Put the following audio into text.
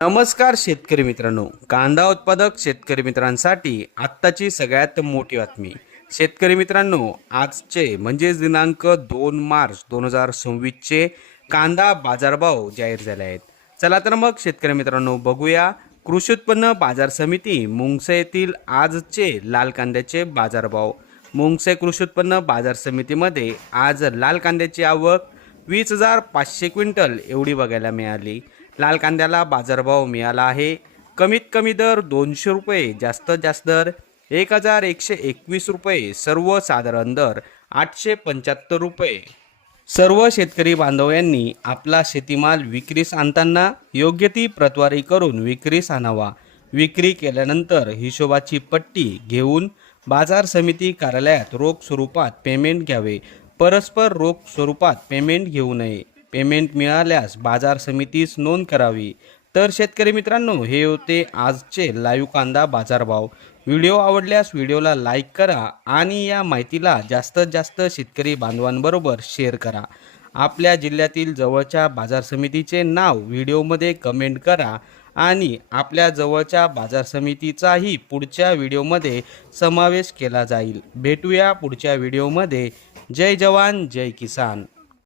नमस्कार शेतकरी मित्रांनो, कांदा उत्पादक शेतकरी मित्रांसाठी आत्ताची सगळ्यात मोठी बातमी. शेतकरी मित्रांनो, आजचे म्हणजेच दिनांक 2 मार्च 2026चे कांदा बाजारभाव जाहीर झाले आहेत. चला तर मग शेतकरी मित्रांनो बघूया कृषी उत्पन्न बाजार समिती मुंगसे येथील आजचे लाल कांद्याचे बाजारभाव. मुंगसे कृषी उत्पन्न बाजार समितीमध्ये आज लाल कांद्याची आवक 20,500 क्विंटल एवढी बघायला मिळाली. लाल कांद्याला बाजारभाव मिळाला आहे. कमीत कमी दर 200 रुपये, जास्तीत जास्त दर 1,121 रुपये, सर्वसाधारण दर 875 रुपये. सर्व शेतकरी बांधवांनी आपला शेतीमाल विक्रीस आणताना योग्य ती प्रतवारी करून विक्रीस आणावा. विक्री केल्यानंतर हिशोबाची पट्टी घेऊन बाजार समिती कार्यालयात रोख स्वरूपात पेमेंट घ्यावे. परस्पर रोख स्वरूपात पेमेंट घेऊ नये. पेमेंट मिळाल्यास बाजार समितीस नोंद करावी. तर शेतकरी मित्रांनो, हे होते आजचे लाईव्ह कांदा बाजारभाव. व्हिडिओ आवडल्यास व्हिडिओला लाईक करा आणि या माहितीला जास्तीत जास्त शेतकरी बांधवांबरोबर शेअर करा. आपल्या जिल्ह्यातील जवळच्या बाजार समितीचे नाव व्हिडिओमध्ये कमेंट करा आणि आपल्या जवळच्या बाजार समितीचाही पुढच्या व्हिडिओमध्ये समावेश केला जाईल. भेटूया पुढच्या व्हिडिओमध्ये. जय जवान जय किसान.